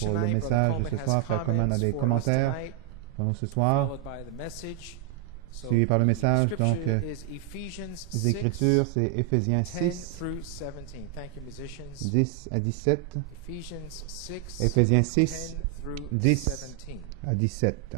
pour le message de ce soir. Frère Coleman a des commentaires pour nous ce soir, suivi par le message. Donc, les Écritures, c'est Éphésiens 6, 10 à 17. Éphésiens 6, 10 à 17.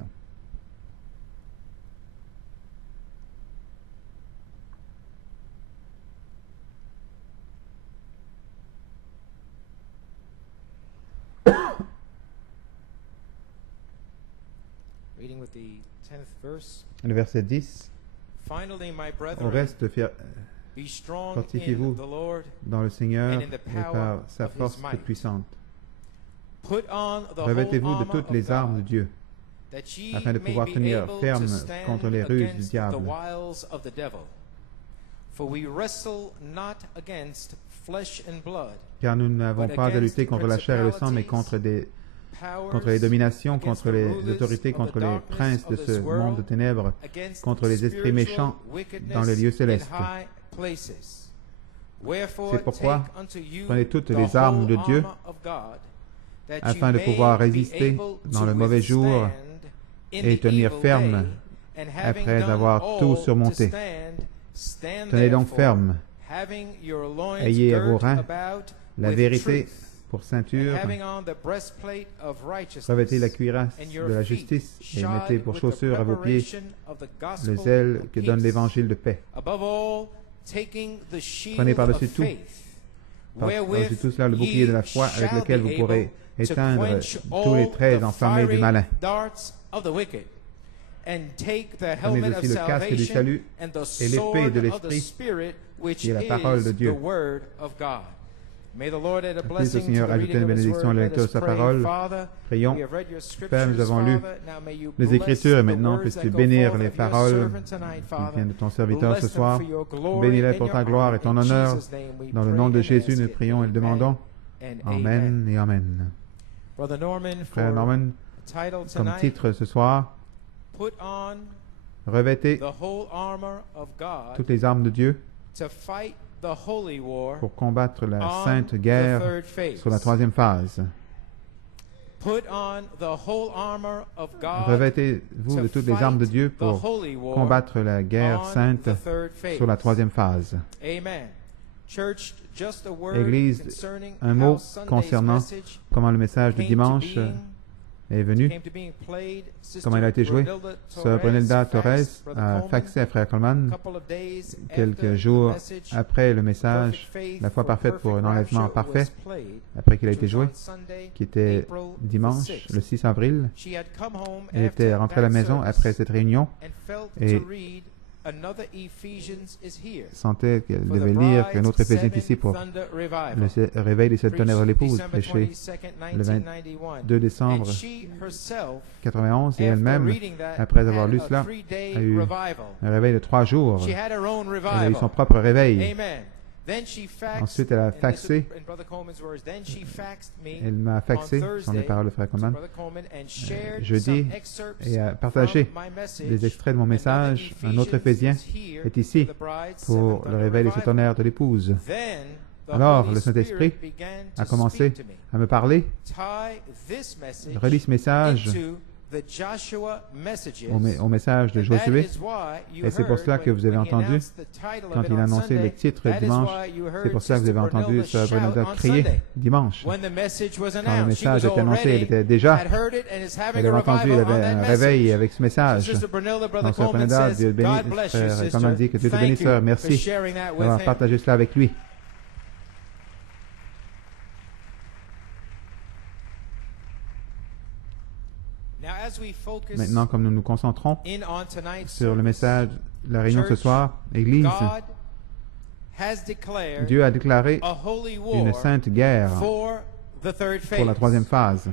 Le verset 10. Au reste, fortifiez-vous dans le Seigneur et par sa force toute puissante. Revêtez-vous de toutes les armes de Dieu, afin de pouvoir tenir ferme contre les ruses du diable. Car nous n'avons pas à lutter contre la chair et le sang, mais contre les dominations, contre les autorités, contre les princes de ce monde de ténèbres, contre les esprits méchants dans les lieux célestes. C'est pourquoi prenez toutes les armes de Dieu afin de pouvoir résister dans le mauvais jour et tenir ferme après avoir tout surmonté. Tenez donc ferme. Ayez à vos reins la vérité pour ceinture, revêtez la cuirasse de la justice et mettez pour chaussure à vos pieds le zèle que donne l'évangile de paix. Prenez par-dessus tout cela le bouclier de la foi avec lequel vous pourrez éteindre tous les traits enflammés du malin. Prenez aussi le casque du salut et l'épée de l'Esprit qui est la parole de Dieu. Puisse le Seigneur ajouter une bénédiction à la lecture de sa parole. Prions. Père, nous avons lu les Écritures et maintenant puisses-tu bénir les paroles qui viennent de ton serviteur ce soir. Bénis-les pour ta gloire et ton honneur. Dans le nom de Jésus, nous prions et le demandons. Amen et Amen. Frère Norman, comme titre ce soir, revêtez toutes les armes de Dieu pour combattre la sainte guerre sur la troisième phase. Revêtez-vous de toutes les armes de Dieu pour combattre la guerre sainte sur la troisième phase. Église, un mot concernant comment le message de dimanche est venu, comment il a été joué. Sœur Brunelda Torres a faxé à Frère Coleman quelques jours après le message, la foi parfaite pour un enlèvement parfait, après qu'il a été joué, qui était dimanche, le 6 avril. Elle était rentrée à la maison après cette réunion et sentait qu'elle devait lire qu'un autre Éphésien est ici pour le réveil des sept tonnerres de l'épouse, prêché le 22 décembre 91, et elle-même, après avoir lu cela, a eu un réveil de 3 jours. Elle a eu son propre réveil. Ensuite, elle a faxé. Elle m'a faxé, sont les paroles de Frère Coleman, jeudi, et a partagé des extraits de mon message. Un autre Éphésien est ici pour le réveil des sept tonnerres de l'épouse. Alors, le Saint-Esprit a commencé à me parler. Relis ce message au message de Josué, et c'est pour cela que vous avez entendu, quand il a annoncé le titre dimanche, c'est pour cela que vous avez entendu Sœur Brunelda crier dimanche. Quand le message a été annoncé, elle était déjà, elle avait entendu, elle avait un réveil avec ce message. Donc Sœur Brunelda, Dieu bénit, Frère Coleman dit que Dieu te bénisse, Sœur, merci d'avoir partagé cela avec lui. Maintenant, comme nous nous concentrons sur le message de la réunion de ce soir, Église, Dieu a déclaré une sainte guerre pour la troisième phase,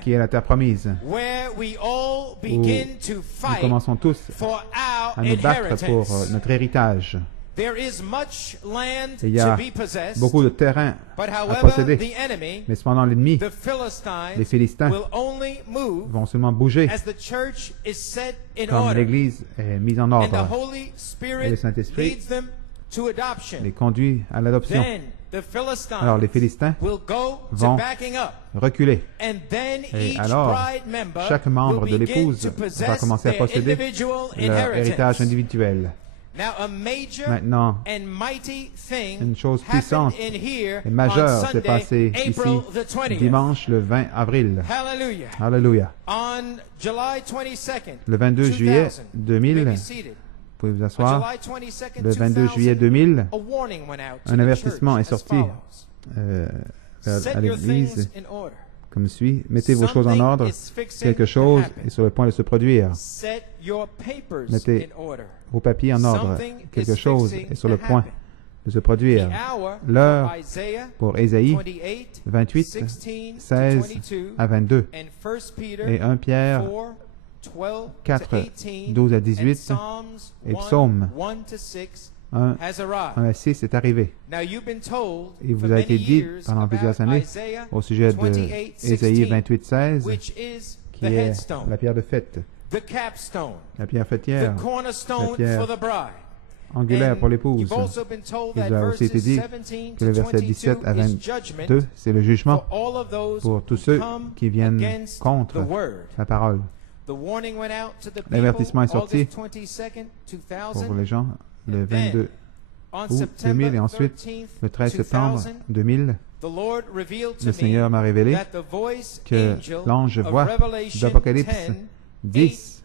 qui est la terre promise, où nous commençons tous à nous battre pour notre héritage. Il y a beaucoup de terrain à posséder, mais cependant l'ennemi, les Philistins, vont seulement bouger comme l'Église est mise en ordre et le Saint-Esprit les conduit à l'adoption. alors les Philistins vont reculer. Et alors, chaque membre de l'épouse va commencer à posséder leur héritage individuel. Maintenant, une chose puissante et majeure s'est passée ici, dimanche le 20 avril. Alléluia. Le 22 juillet 2000, vous pouvez vous asseoir, le 22 juillet 2000, un avertissement est sorti à l'Église comme suit. Mettez vos choses en ordre. Quelque chose est sur le point de se produire. Mettez vos papiers en ordre. Quelque chose est sur le point de se produire. L'heure pour Ésaïe 28, 16 à 22 et 1 Pierre 4, 12 à 18 et Psaume 1 à 6 est arrivé. Il vous a été dit pendant plusieurs années au sujet de Ésaïe 28, 16 qui est la pierre de fête, la pierre fêtière, la pierre angulaire pour l'épouse. Il vous a aussi été dit que le verset 17 à 22, c'est le jugement pour tous ceux qui viennent contre la parole. L'avertissement est sorti pour les gens le 22 août 2000 et ensuite le 13 septembre 2000. Le Seigneur m'a révélé que l'ange voix d'Apocalypse 10,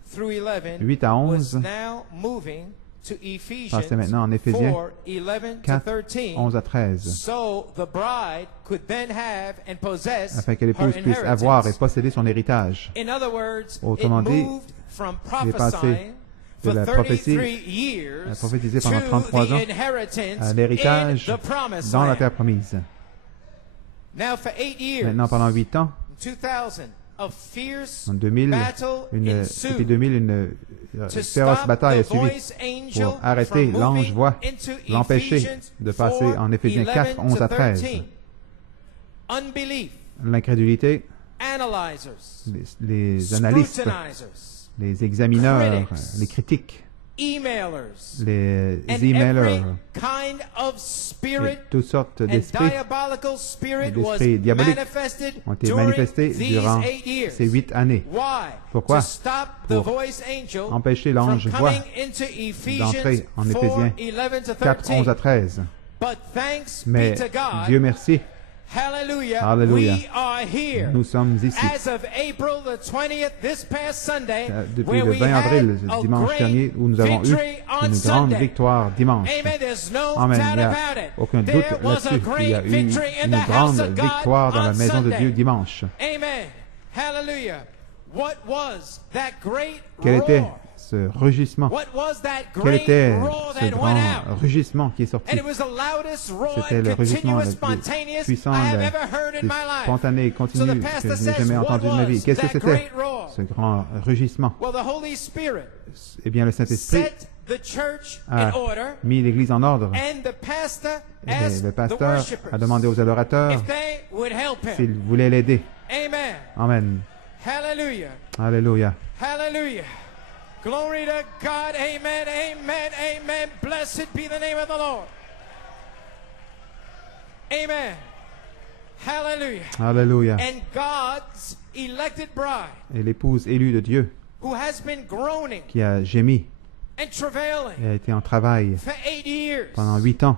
8 à 11, passez maintenant en Éphésiens 4, 11 à 13, afin que l'épouse puisse avoir et posséder son héritage. Autrement dit, il est passé de la prophétie, prophétisée pendant 33 ans, à l'héritage dans la terre promise. Maintenant, pendant 8 ans, en 2000, depuis 2000, une féroce bataille a suivi pour arrêter l'ange voix, l'empêcher de passer en Éphésiens 4, 11 à 13. L'incrédulité, les analystes, les examineurs, les critiques, les emailers, et toutes sortes d'esprits diaboliques ont été manifestés durant ces 8 années. Pourquoi? Pour empêcher l'ange voix d'entrer en Éphésiens 4, 11 à 13. Mais Dieu merci. Alléluia. Nous sommes ici. Depuis le 20 avril, dimanche dernier, où nous avons eu une grande victoire dimanche. Amen. Il n'y a aucun doute là-dessus. Il y a eu une grande victoire dans la maison de Dieu dimanche. Quel était ce rugissement? Quel était ce grand rugissement qui est sorti? C'était le rugissement le plus puissant, le plus spontané et continu que je n'ai jamais entendu de ma vie. Qu'est-ce que c'était, ce grand rugissement? Eh bien, le Saint-Esprit a mis l'Église en ordre. Et le pasteur a demandé aux adorateurs s'ils voulaient l'aider. Amen. Alléluia. Hallelujah. Glory to God. Amen. Amen. Amen. Blessed be the name of the Lord. Amen. Hallelujah. Alléluia. And God's elected bride, et l'épouse élue de Dieu, who has been groaning qui a gémi and travailing et a été en travail for 8 years, pendant 8 ans,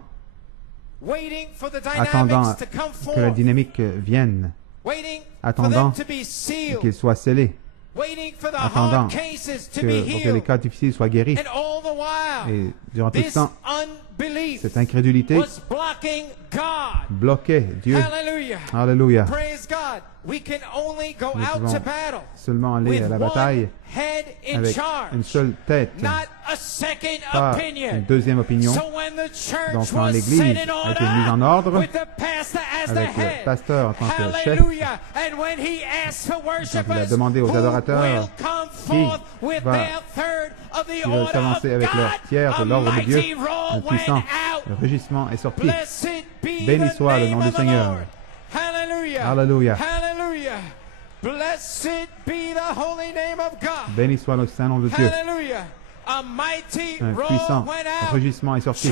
waiting for the attendant dynamics to come que la forth, dynamique vienne, waiting for attendant them to be sealed, qu'il soit scellé, waiting for the attendant hard cases to pour be que les healed. cas difficiles soient guéris. And all the while, Et durant tout ce this temps, unbelief cette incrédulité was blocking God. bloquait Dieu. Hallelujah. Alléluia. Praise God. We can only go Nous out pouvons to battle seulement aller with à la one bataille head in avec charge, une seule tête, not a second pas opinion. une deuxième opinion. So when the church Donc quand was l'Église set in a été mise en order ordre, with the pastor as the avec le head, pasteur en tant que chef, hallelujah, and when he asked for quand il a worshipers demandé aux who adorateurs will come forth with va- their third of the qui veulent order of s'avancer avec leur tiers de God, l'ordre a de Dieu, mighty roar un puissant went out. rugissement est sorti. Blessed be Béni the soit le nom name du of the Seigneur. Lord. Hallelujah. Alléluia. Hallelujah. Blessed be the holy name of God. Béni soit le saint nom de Dieu. Hallelujah. Un puissant rugissement est sorti.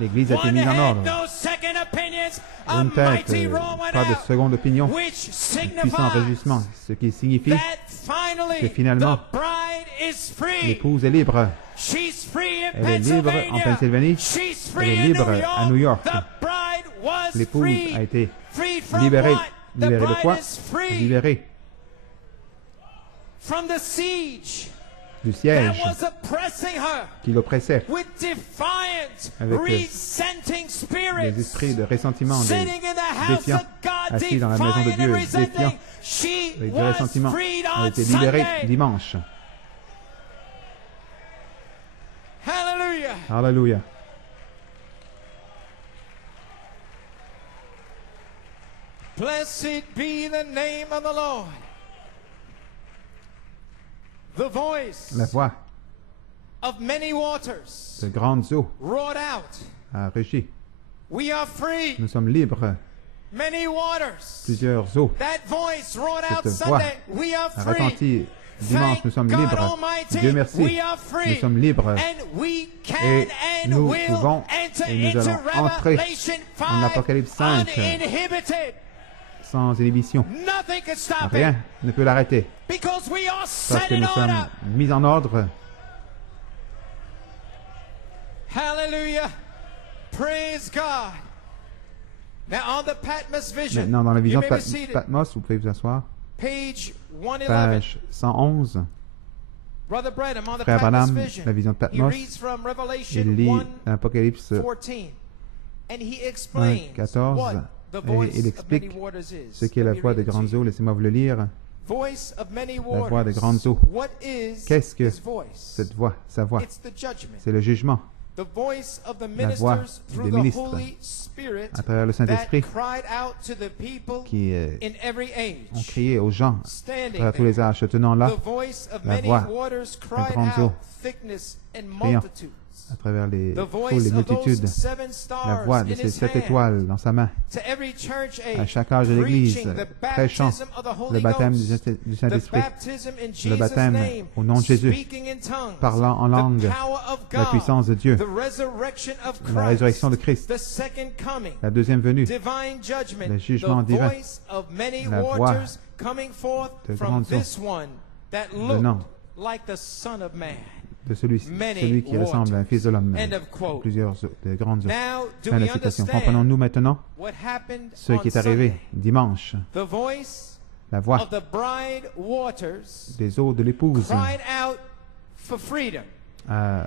L'Église a été mise en ordre. Une tête, pas de seconde opinion. Un puissant rugissement, ce qui signifie que finalement, l'épouse est libre. Elle est libre en Pennsylvanie. Elle est libre à New York. L'épouse a été libérée. Libérée de quoi? Libérée du siège qui l'oppressait, avec des esprits de ressentiment, des défiants, assis dans la maison de Dieu, défiants, avec du ressentiment, a été libérée dimanche. Alléluia. Blessed be the name of the Lord. The voice La voix of many waters de grandes eaux roared out. a rugi. We are free. Nous sommes libres. Many waters. Plusieurs eaux. That voice roared out Cette voix Sunday. We are a free. retenti dimanche. Nous sommes libres. Dieu merci. Nous sommes libres. Et nous pouvons et nous allons entrer en Apocalypse 5 sans inhibition. Rien ne peut l'arrêter. Parce que nous sommes mis en ordre. Hallelujah. Praise God. Now on the Patmos vision. Maintenant, dans la vision de Patmos, vous pouvez vous asseoir. Page 111. Page 111. Brother Branham, on the Frère Patmos Branham, vision. la vision de He Patmos, reads from Revelation il lit 1:14. Apocalypse And he explains 14 what the et voice il of explique many waters is. ce qu'est la Let me voix read des it to grandes you. eaux. Laissez-moi vous le lire. Voice of many La voix waters. des grandes eaux. What is Qu'est-ce que his voice? cette voix, sa voix? It's the judgment. C'est le jugement. The voice of the La voix ministers through des the ministres Holy Spirit à travers le that Saint-Esprit cried out to the people qui in every ont age. crié aux gens à Standing travers tous les there. âges, se tenant là, The voice of la many voix waters des cried grandes eaux, out thickness and criant multitudes. à travers les The foules, voice les of those multitudes, 7 la stars voix in de ces his 7 hand. étoiles dans sa main, To every church à age, chaque âge de l'Église, preaching the prêchant baptism of the le Holy baptême Ghost, du the Saint-Esprit, baptism in le Jesus' baptême name, au nom de Jésus, speaking in tongues, parlant en the langue, power of la God, puissance de Dieu, the resurrection of la résurrection de Christ, Christ, the second coming, la deuxième venue, divine judgment, le jugement the divin, voice of many la voix waters coming forth de from grandes eaux, this one that venant looked like the Son of Man. de celui qui ressemble à un fils de l'homme, plusieurs de grandes eaux. Now, do Fin de we la citation. understand Comprenons-nous maintenant what happened ce qui est on arrivé Sunday? dimanche? The voice La voix of the bride waters des eaux de l'épouse cried out for freedom. a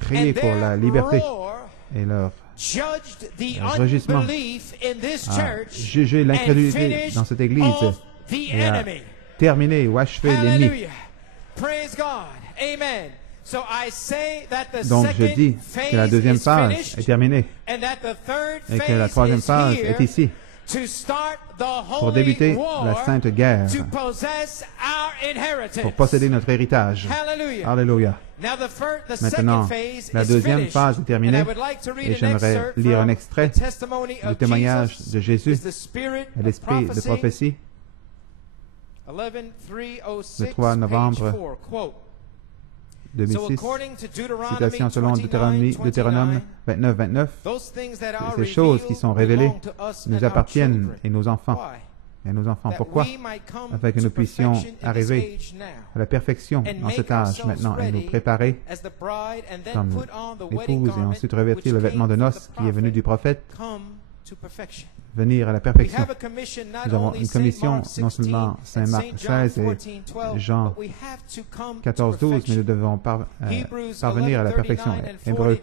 crié And pour la their liberté roar et leur judged the rugissement unbelief in this a church jugé and l'incrédulité finished dans cette église off the et a enemy. terminé ou achevé l'ennemi. Hallelujah. Praise God. Amen. So I say that the Donc je dis second que la deuxième phase is phase est finished terminée and that the third et que la phase troisième is phase here est ici to start the pour holy débuter war la sainte guerre, to possess our inheritance. pour posséder notre héritage. Hallelujah. Alléluia. Now the Maintenant, second phase la is deuxième finished. phase est terminée And I would like to read et an j'aimerais excerpt lire un from extrait the testimony du of témoignage Jesus, de Jésus is the spirit à of l'esprit de prophecy. prophétie 11/306, le 3 novembre page 4, quote. So 2006. according to Deuteronomy Citation selon Deutéronome 29, 29, those things that are ces choses qui sont révélées revealed belong to us nous and our appartiennent children. et nos enfants. Why? Et nos enfants. That Pourquoi? we might come Afin que to nous puissions perfection in this arriver age now, à la perfection and en make cet âge ourselves maintenant et nous ready préparer as the bride, and then comme put on the wedding l'épouse et garment ensuite revêtir le which vêtement de came from noces the qui est venu du prophet, prophète, come to perfection. venir à la We perfection. have a commission not Nous avons only une Saint commission Mark non 16 seulement and Saint Marc Saint John 16 et 14:12, Jean but we have to come to 14, 12, mais nous perfection. devons Hébreux parvenir à la 11, perfection. 39 and Hébreux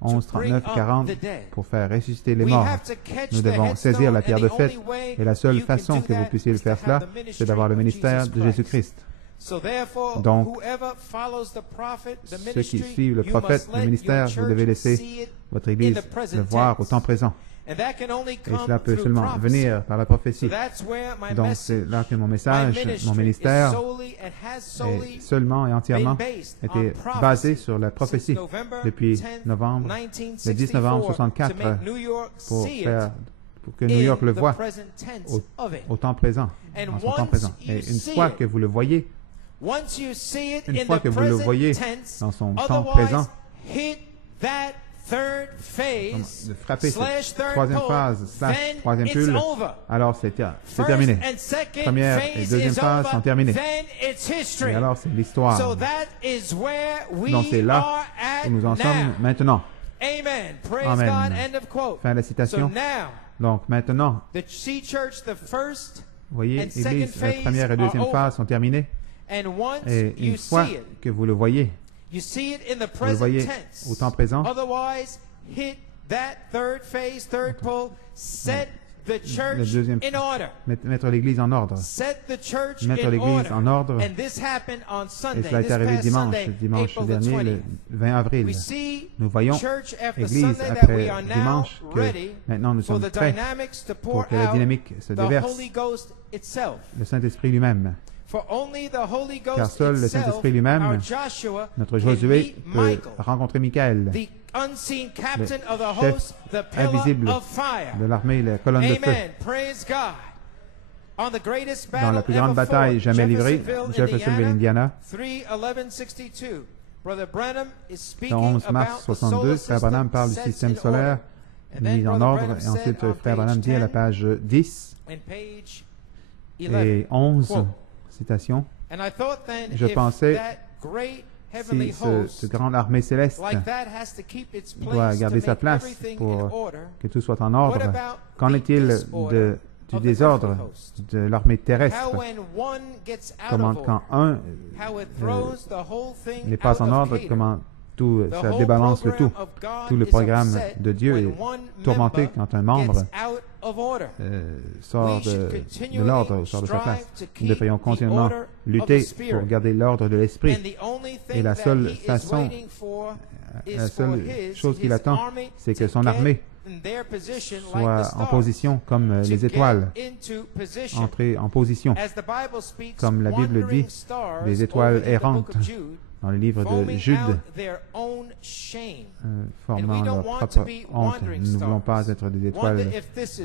40, 11, 39, 40 pour faire ressusciter les We morts. have to catch Nous the devons saisir headstone, la pierre and de the fête only way et la seule you can façon do que vous that puissiez le is to faire have cela, the ministry c'est d'avoir le of ministère Jesus de Jésus-Christ. So therefore, Donc, whoever follows the prophet, the ceux qui ministry, suivent le you prophète, must le let ministère, your vous devez church laisser see it, votre Église in the present le voir au tense. temps présent. and that can only Et come cela peut through seulement prophecy. venir par la So prophétie. that's where my Donc message, c'est là que mon my message, ministry mon is ministère solely and has solely est seulement et entièrement been based été on prophecy basé sur la prophétie since November depuis 10th, novembre, le 10 novembre 1964 to 64 make New York pour see faire it pour que New York le in the voie present tense of it. au temps présent, And en son temps once présent. you Et une see fois it, que vous le voyez, Une fois que vous le voyez dans son temps présent, de frapper cette troisième phase, troisième pull, alors c'est terminé. Première et deuxième phase sont terminées. Et alors c'est l'histoire. Donc c'est là où nous en sommes maintenant. Amen. Fin de la citation. Donc maintenant, vous voyez, l'Église, la première et deuxième phase sont terminées. Et une fois que vous le voyez, vous le voyez au temps présent, le deuxième, mettre l'Église en ordre. Mettre l'Église en ordre. Et cela est arrivé dimanche dernier, le 20 avril. Nous voyons, Église après dimanche, que maintenant nous sommes prêts pour que la dynamique se déverse. Le Saint-Esprit lui-même. Car seul le Saint-Esprit lui-même, notre Josué, peut rencontrer Michael, le chef invisible de l'armée, la colonne de feu. Dans la plus grande bataille jamais livrée, Jeffersonville, Indiana, le 11 mars 62, Frère Branham parle du système solaire mis en ordre, et ensuite Frère Branham dit à la page 10 et 11, citation, je pensais, si cette grande armée céleste doit garder sa place pour que tout soit en ordre, qu'en est-il du désordre de l'armée terrestre? Comment, quand un n'est pas en ordre, comment tout, ça débalance le tout. Tout le programme de Dieu est tourmenté quand un membre sort de l'ordre, sort de sa place. Nous devrions continuellement lutter pour garder l'ordre de l'esprit. Et la seule façon, la seule chose qu'il attend, c'est que son armée soit en position comme les étoiles, entrer en position, comme la Bible dit, les étoiles errantes dans le livre de Jude, formant leur propre honte. Nous ne voulons pas être des étoiles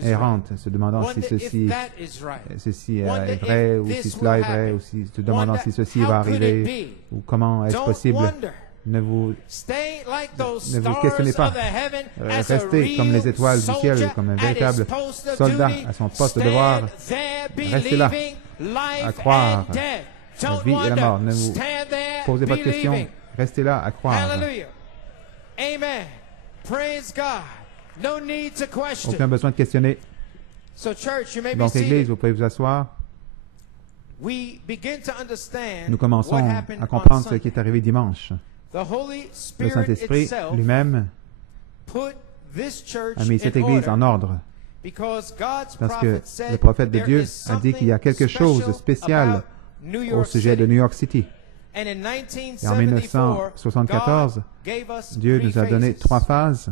errantes, se demandant si ceci est vrai, ou si cela est vrai, ou se demandant si ceci va arriver, ou comment est-ce possible. Ne vous questionnez pas. Restez comme les étoiles du ciel, comme un véritable soldat à son poste de devoir. Restez là, à croire la vie et la mort. Ne vous posez pas de questions. Restez là, à croire. Aucun besoin de questionner. Donc, Église, vous pouvez vous asseoir. Nous commençons à comprendre ce qui est arrivé dimanche. Le Saint-Esprit lui-même a mis cette Église en ordre. Parce que le prophète de Dieu a dit qu'il y a quelque chose de spécial au sujet de New York City. Et en 1974, Dieu nous a donné 3 phases: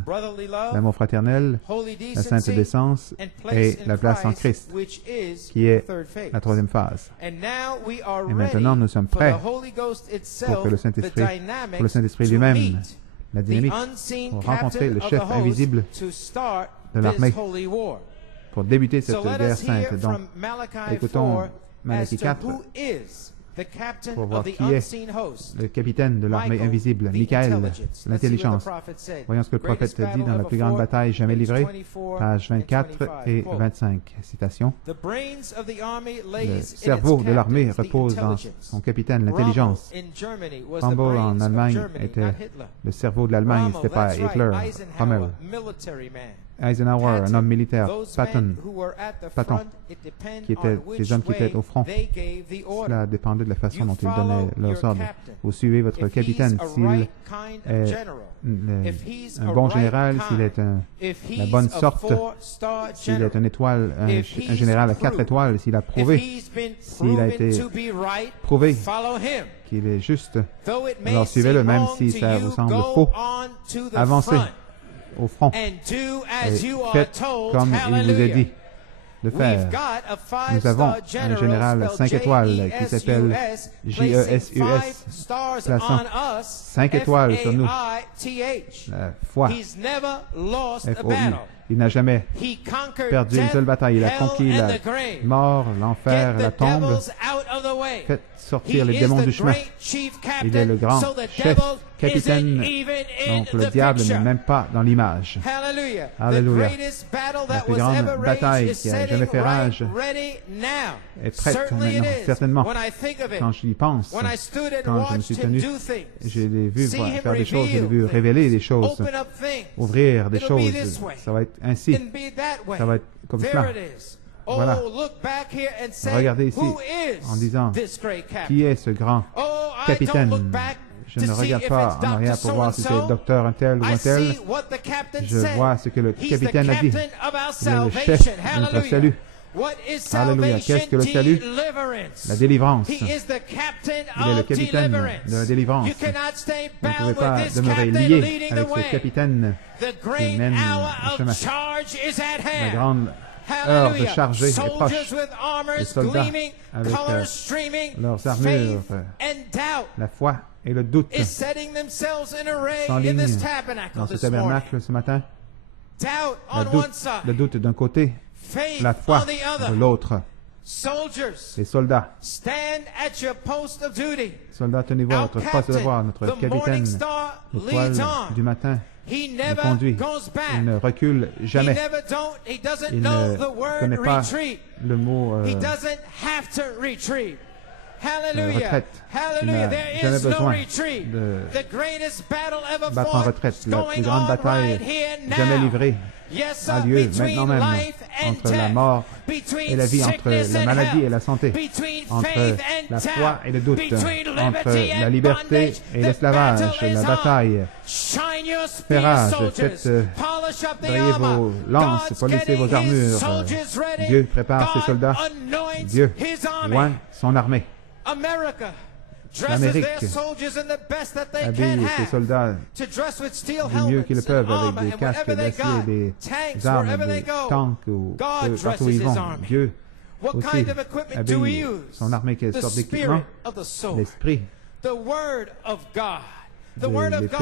l'amour fraternel, la sainte décence et la place en Christ, qui est la 3e phase. Et maintenant, nous sommes prêts pour que le Saint-Esprit lui-même, la dynamique, pour rencontrer le chef invisible de l'armée, pour débuter cette guerre sainte. Donc, écoutons Malachie 4 pour voir qui est le capitaine de l'armée invisible, Michael, l'intelligence. Voyons ce que le prophète dit dans la plus grande bataille jamais livrée, pages 24 et 25. Citation. Le cerveau de l'armée repose dans son capitaine, l'intelligence. Rommel en Allemagne était le cerveau de l'Allemagne, ce n'était pas Hitler, Rommel. Eisenhower, un homme militaire, Patton, qui étaient des hommes qui étaient au front. Cela dépendait de la façon dont ils donnaient leurs ordres. Vous suivez votre capitaine s'il est un bon général, s'il est la bonne sorte, s'il est une étoile, un général à 4 étoiles, s'il a prouvé, s'il a été prouvé qu'il est juste, alors suivez-le, même si ça vous semble faux. Avancez au front et faites comme il vous a dit de faire. Nous avons un général 5 étoiles qui s'appelle JESUS, plaçant 5 étoiles sur nous. La foi, FOI. Il n'a jamais perdu une seule bataille. Il a conquis la mort, l'enfer, la tombe. Faites sortir les démons du chemin. Il est le grand chef, capitaine. Donc le diable n'est même pas dans l'image. Alléluia. La plus grande bataille qui a jamais fait rage est prête maintenant, certainement. Quand j'y pense, quand je me suis tenu, je l'ai vu faire des choses, je l'ai vu révéler des choses, ouvrir des choses. Ça va être ainsi. Ça va être comme cela. Voilà. Regardez ici en disant, qui est ce grand capitaine? Je ne regarde pas en arrière pour voir si c'est le docteur un tel ou un tel. Je vois ce que le capitaine a dit. Il est le chef de notre salut. Alléluia. Qu'est-ce que le salut? La délivrance. Il est le capitaine de la délivrance. Vous ne pouvez pas demeurer lié avec ce capitaine qui mène le chemin. La grande heure de charger est proche. Les soldats avec leurs armures, la foi et le doute s'enlignent dans ce tabernacle ce matin. Le doute d'un côté, la foi de l'autre. Les soldats, tenez-vous à votre poste de devoir. Notre capitaine, l'étoile du matin, nous conduit. Il ne recule jamais. Il ne connaît pas le mot retraite. Il n'a jamais besoin de battre en retraite. La plus grande bataille jamais livrée a lieu maintenant même entre la mort et la vie, entre la maladie et la santé, entre la foi et le doute, entre la liberté et l'esclavage. La bataille fait rage. Faites briller vos lances, polissez vos armures. Dieu prépare ses soldats. Dieu oint son armée. L'Amérique habille ses soldats du mieux qu'ils le peuvent avec des casques d'acier, des armes, des tanks ou partout où ils vont. Dieu aussi habille son armée. Quelle sorte d'équipement? L'esprit de l'épée,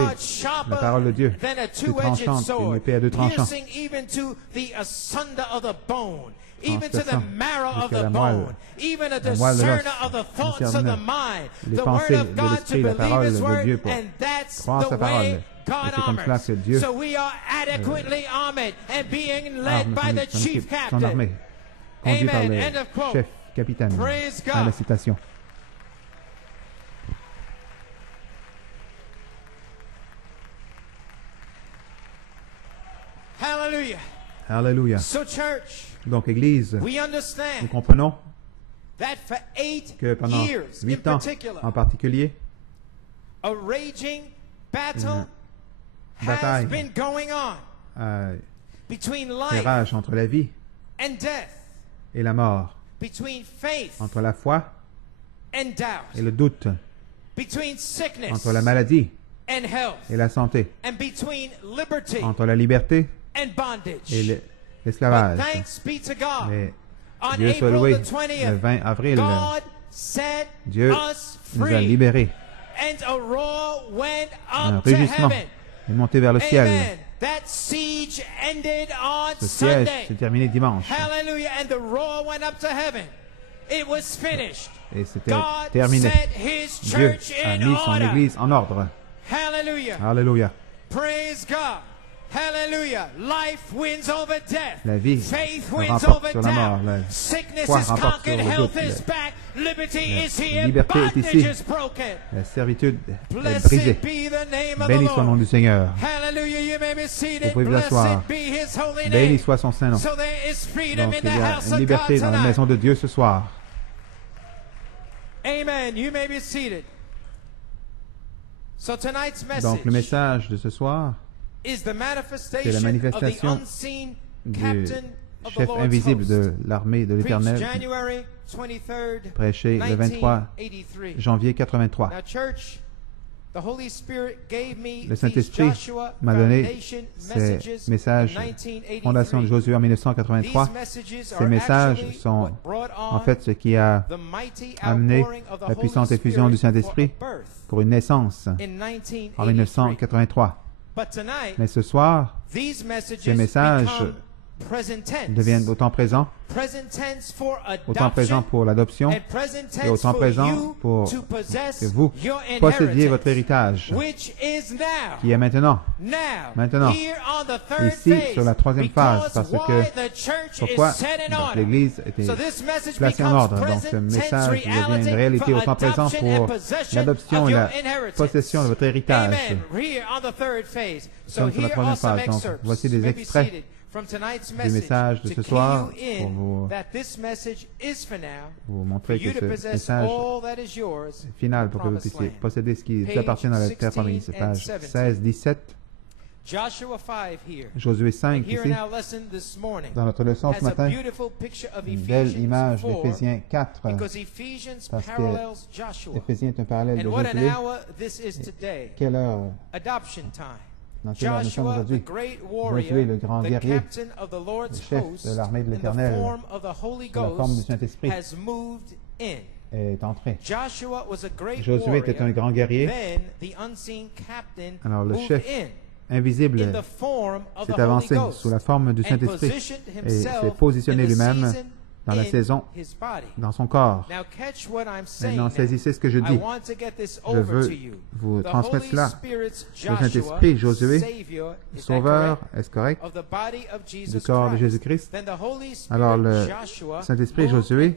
la parole de Dieu, plus tranchante qu'une épée à deux tranchants, jusqu'à la moelle de l'os, les pensées de l'esprit, la parole de Dieu pour croire sa parole. Et c'est comme cela que Dieu arme son armée, conduit par le chef capitaine. À la citation. Hallelujah. Alléluia. Donc, Église, nous nous comprenons que pendant 8 ans en particulier, une bataille fait rage entre la vie et la mort, entre la foi et le doute, entre la maladie et la santé, entre la liberté et l'esclavage. Mais Dieu soit loué, le 20 avril, Dieu nous a libérés. Un rugissement est monté vers le ciel. Ce siège s'est terminé dimanche. Et c'était terminé. Dieu a mis son Église en ordre. Alléluia. La vie remporte sur la mort. La foi remporte sur le doute. La liberté est ici. La servitude est brisée. Béni soit le nom du Seigneur. Vous pouvez vous asseoir. Béni soit son Saint-Nom. Donc il y a une liberté dans la maison de Dieu ce soir. Donc le message de ce soir, c'est la manifestation du chef invisible de l'armée de l'Éternel, prêché le 23 janvier 83. Le Saint-Esprit m'a donné ces messages, fondation de Josué en 1983. Ces messages sont en fait ce qui a amené la puissante effusion du Saint-Esprit pour une naissance en 1983. Mais ce soir, ces messages deviennent autant présents pour l'adoption et autant présents pour que vous possédiez votre héritage, qui est maintenant, ici sur la troisième phase, parce que pourquoi l'Église était placée en ordre. Donc ce message devient une réalité autant présent pour l'adoption et la possession de votre héritage. Nous sommes sur la troisième phase, donc voici des extraits du message de ce soir pour vous montrer que ce message est final pour que vous puissiez posséder ce qui vous appartient dans la terre promise. C'est page 16, 17. Josué 5 ici. Dans notre leçon ce matin, une belle image d'Éphésiens 4, parce que Éphésiens est un parallèle de Josué. Quelle heure? Dans quelle heure nous sommes aujourd'hui? Josué, le grand guerrier, le chef de l'armée de l'Éternel, sous la forme du Saint-Esprit, est entré. Josué était un grand guerrier. Alors le chef invisible s'est avancé sous la forme du Saint-Esprit et s'est positionné lui-même dans la saison, dans son corps. Maintenant, saisissez ce que je dis. Je veux vous transmettre cela. Le Saint-Esprit, Josué, Sauveur, est-ce correct? Du corps de Jésus-Christ. Alors, le Saint-Esprit, Josué,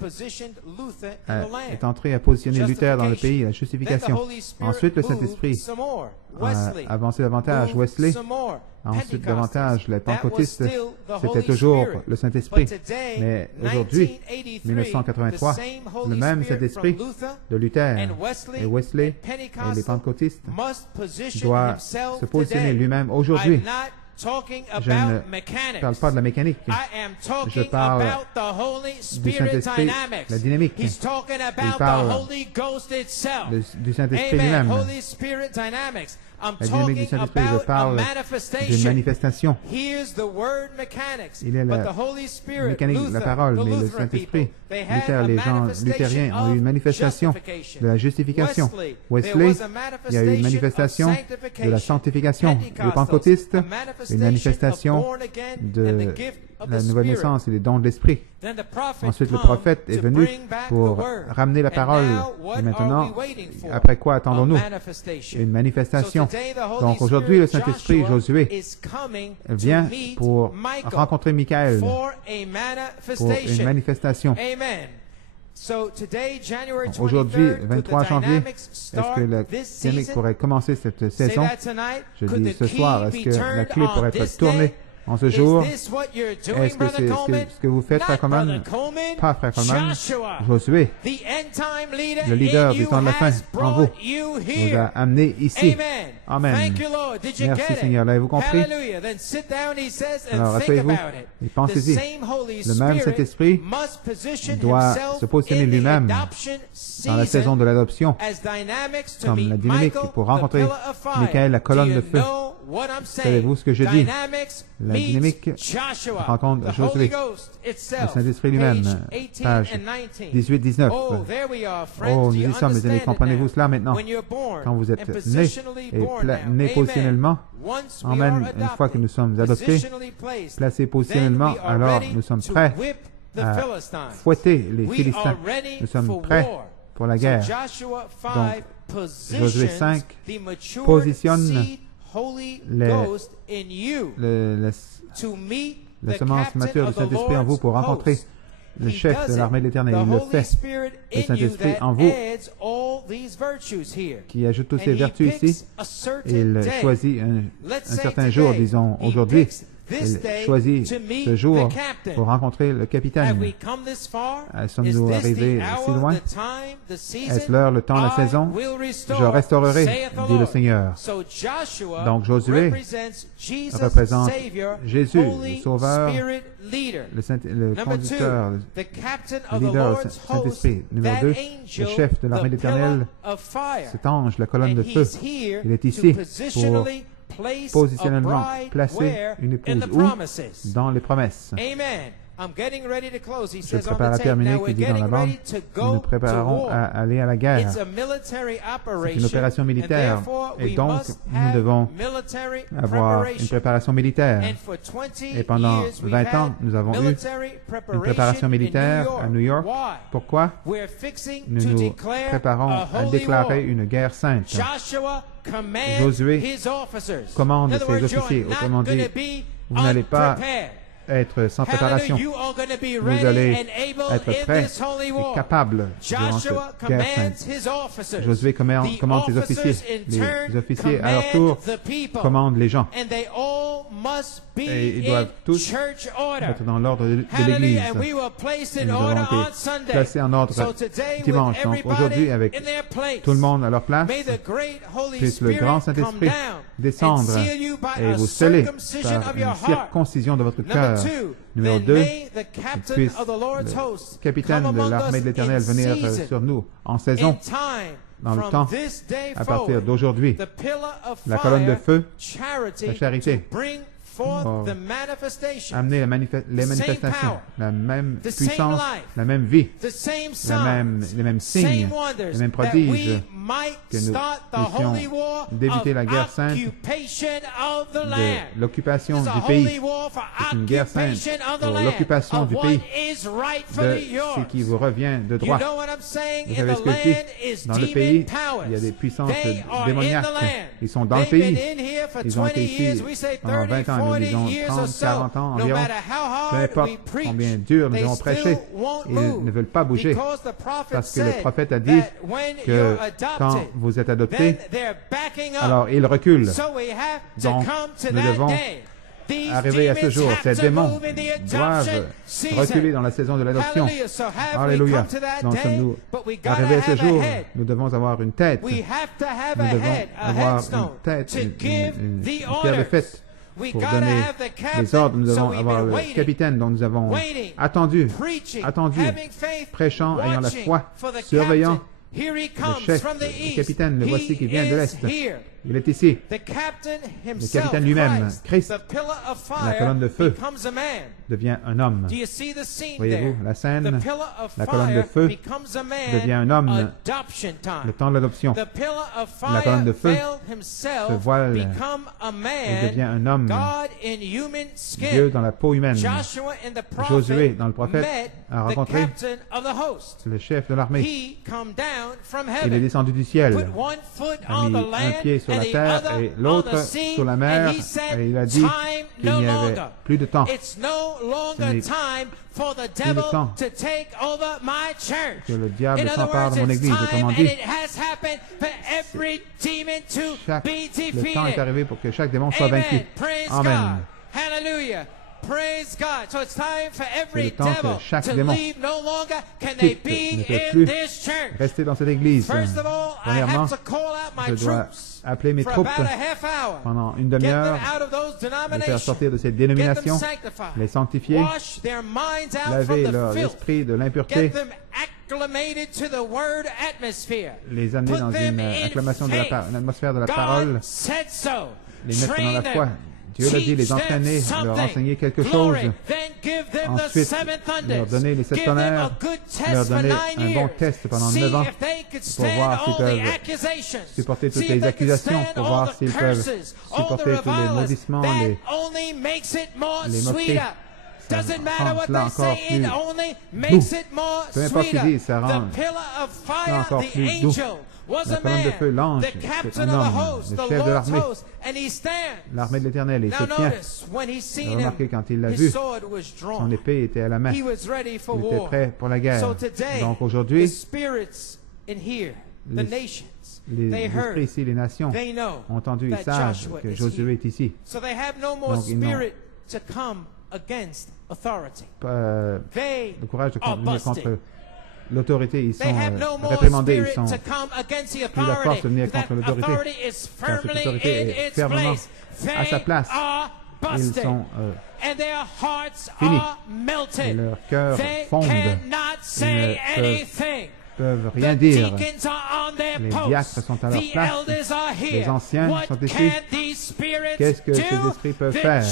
est entré à positionner Luther dans le pays, la justification. Ensuite, le Saint-Esprit a avancé davantage, Wesley. Ensuite, davantage, les pentecôtistes, c'était toujours le Saint-Esprit. Mais aujourd'hui, 1983, le même Saint-Esprit de Luther et Wesley et les pentecôtistes doit se positionner lui-même aujourd'hui. Je ne parle pas de la mécanique. Je parle du Saint-Esprit, la dynamique. Il parle du Saint-Esprit lui-même. La dynamique du Saint-Esprit, je parle d'une manifestation. Il est la mécanique, la parole, mais le Saint-Esprit. Luther, les gens luthériens ont eu une manifestation de la justification. Wesley, il y a eu une manifestation de la sanctification. Les pentecôtistes, une manifestation de la nouvelle naissance et les dons de l'Esprit. Ensuite, le prophète est venu pour ramener la parole. Et maintenant, après quoi attendons-nous? Une manifestation. Donc aujourd'hui, le Saint-Esprit, Josué, vient pour rencontrer Michael pour une manifestation. Aujourd'hui, 23 janvier, est-ce que la dynamique pourrait commencer cette saison? Je dis ce soir, est-ce que la clé pourrait être tournée en ce jour? Est-ce que c'est ce que vous faites, Frère Coleman? Pas Frère Coleman. Josué, le leader du temps de la fin, en vous, vous a amené ici. Amen. Merci Seigneur. L'avez-vous compris? Alors, asseyez-vous et pensez-y. Le même Saint-Esprit doit se positionner lui-même dans la saison de l'adoption comme la dynamique pour rencontrer Michael, la colonne de feu. Savez-vous ce que je dis? La dynamique rencontre Josué, le Saint-Esprit lui-même, page 18-19. Oh, nous y sommes, mes amis. Comprenez-vous cela maintenant? Quand vous êtes nés et nés positionnellement, amen, une fois que nous sommes adoptés, placés positionnellement, alors nous sommes prêts à fouetter les Philistins. Nous sommes prêts pour la guerre. Donc, Josué 5 positionne la semence mature du Saint-Esprit en vous pour rencontrer le chef de l'armée de l'Éternel. Il le fait. Le Saint-Esprit en vous qui ajoute toutes ces vertus ici. Il choisit un certain jour, disons aujourd'hui. Il choisit ce jour pour rencontrer le capitaine. Sommes-nous arrivés si loin? Est-ce l'heure, le temps, la saison? Je restaurerai, dit le Seigneur. Donc Josué représente Jésus, le Sauveur, le conducteur, le leader, le Saint-Esprit. Numéro 2, le chef de l'armée de l'Éternel, cet ange, la colonne de feu. Il est ici pour positionnellement placer une épouse où? Dans les promesses. Je prépare à terminer, qui dit dans la bande, nous nous préparerons à aller à la guerre. C'est une opération militaire, et donc nous devons avoir une préparation militaire. Et pendant 20 ans, nous avons eu une préparation militaire à New York. Pourquoi? Nous nous préparons à déclarer une guerre sainte. Josué commande ses officiers, autrement dit, vous n'allez pas être sans préparation. Vous allez être prêts et capables durant cette guerre sainte. Josué commande ses officiers. Les officiers, à leur tour, commandent les gens. Et ils doivent tous être dans l'ordre de l'Église. Et nous avons été placés en ordre dimanche. Donc aujourd'hui, avec tout le monde à leur place, puisse le grand Saint-Esprit descendre et vous sceller par une circoncision de votre cœur. Numéro 2, puisse le capitaine de l'armée de l'Éternel venir sur nous en saison, dans le temps, à partir d'aujourd'hui. La colonne de feu, la charité, pour amener les manifestations, la même puissance, la même vie, les mêmes signes, les mêmes prodiges, que nous puissions d'éviter la guerre sainte de l'occupation du pays. C'est une guerre sainte pour l'occupation du pays de ce qui vous revient de droit. Vous savez ce que je dis? Dans le pays, il y a des puissances démoniaques. Ils sont dans le pays. Ils ont été ici pendant 20 ans. Nous disons 30, 40 ans environ. Peu importe combien dur nous avons prêché, ils ne veulent pas bouger parce que le prophète a dit que quand vous êtes adoptés, alors ils reculent. Donc, nous devons arriver à ce jour. Ces démons doivent reculer dans la saison de l'adoption. Alléluia. Donc, sommes-nous arrivés à ce jour, nous devons avoir une tête. Nous devons avoir une tête, une pierre de fête. Pour donner les ordres, nous devons avoir le capitaine dont nous avons attendu, prêchant, ayant la foi, surveillant le chef, le capitaine, le voici qui vient de l'Est. Il est ici. Le capitaine lui-même, Christ, la colonne de feu, devient un homme. Voyez-vous la scène? La colonne de feu devient un homme. Le temps de l'adoption. La colonne de feu se voile et devient un homme. Dieu dans la peau humaine. Josué, dans le prophète, a rencontré le chef de l'armée. Il est descendu du ciel, a mis un pied sur la terre et l'autre sur la mer, et il a dit qu'il n'y avait plus de temps. Ce n'est plus de temps que le diable s'empare de mon Église. Autrement dit, le temps est arrivé pour que chaque démon soit vaincu. Amen. Hallelujah. Praise God. So it's time for every devil to leave no longer. Can they be in this church? Rester dans cette église. First of all, I have to call out my troops appeler mes troupes pendant une demi-heure, les faire sortir de cette dénomination, les sanctifier, laver leur esprit de l'impureté, les amener dans une acclamation de une atmosphère de la parole, les mettre dans la foi. Dieu l'a dit, les entraîner, leur enseigner quelque chose. Ensuite, leur donner les 7 tonnerres, leur donner un bon test pendant 9 ans pour voir s'ils peuvent supporter toutes les accusations, pour voir s'ils peuvent supporter tous les maudissements, les moqueries. Ça rend cela encore plus doux. Peu importe ce qu'ils disent, ça rend cela encore plus doux. La colonne de feu, l'ange, c'est un homme, le chef de l'armée, l'armée de l'Éternel, et il se tient. Remarquez, quand il l'a vu, son épée était à la main. Il était prêt pour la guerre. Donc aujourd'hui, les esprits ici, les nations, ont entendu, ils savent que Josué est ici. Donc ils n'ont le courage de venir contre l'autorité, ils sont réprimandés, ils sont plus la force de venir contre l'autorité. Quand cette autorité est fermement à sa place, ils sont finis. Et leur cœur fonde. Ils ne peuvent rien dire. Les diacres sont à leur place. Les anciens sont ici. Qu'est-ce que ces esprits peuvent faire?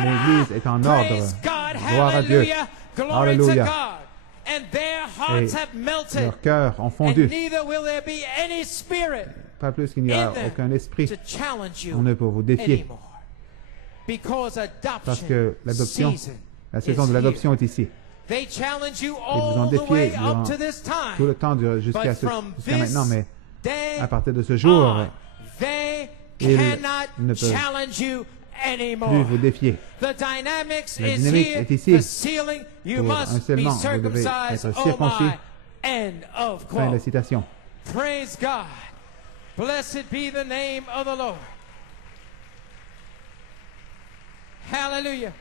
L'Église est en ordre. Gloire à Dieu. Hallelujah. Glory to Alléluia. God. And their Et hearts have melted. leurs cœurs ont And fondu. neither will there be any spirit Pas plus qu'il n'y a in them aucun esprit to challenge you en eux pour vous défier. anymore. Because Parce adoption que l'adoption, season la saison is de l'adoption here. est ici. They challenge you Ils vous ont all the défié way durant up to this tout le time. temps jusqu'à But from maintenant, mais day à partir de ce jour, on, they ils cannot ne peuvent challenge you plus anymore. vous défier. The dynamics La is dynamique here. est ici. The sealing, you Pour un must be scellement, vous devez circumcised. être Oh circoncis. my. End of Fin de la quote. citation. Praise God. Blessed be the name of the Lord. Hallelujah.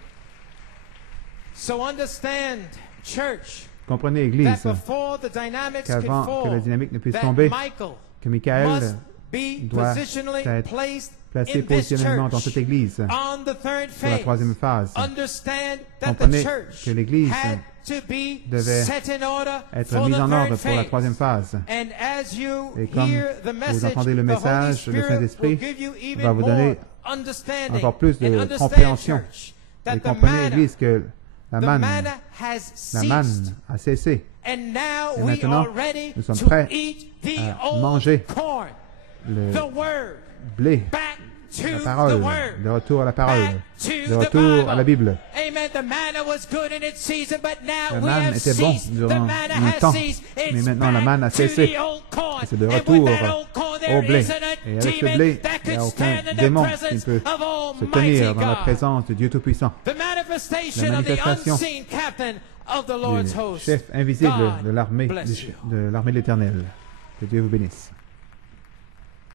So understand, church, Comprenez, that Église, before the dynamics could qu'avant que la fall, dynamique ne puisse that tomber, Michael que Michael must be doit positionally être placed placé in this positionnellement dans church cette Église on the third sur la phase. troisième phase. Understand that the Comprenez church que l'Église had to be devait set in order être for mise the en third ordre pour la phase. troisième phase. And as you Et comme hear the vous message, entendez le the Holy message, le Spirit Saint-Esprit will give you even va vous donner more understanding encore plus de and understand, compréhension. church, Et that the comprenez, manna, Église, que la the manne, manna has la ceased. manne a cessé. And now Et we maintenant, are ready nous sommes to prêts eat the à old manger corn, le the word, blé, back to la the parole, word, de retour à la parole, back to de the retour à la Bible. Bible. Amen. The manna was good in its season, but now Le we manne have était bon ceased. The durant manna un has temps, ceased. mais It's maintenant la back manne a to cessé. the old corn. Et c'est de And retour with that old corn, au there blé. isn't a Et avec ce demon blé, that il n'y could a aucun stand in the démon qui presence peut of se Almighty tenir dans la God. présence de Dieu Tout-Puissant. The manifestation La of the manifestation unseen captain of the Lord's Du host. chef invisible God de l'armée bless you. de l'Éternel. Que Dieu vous bénisse.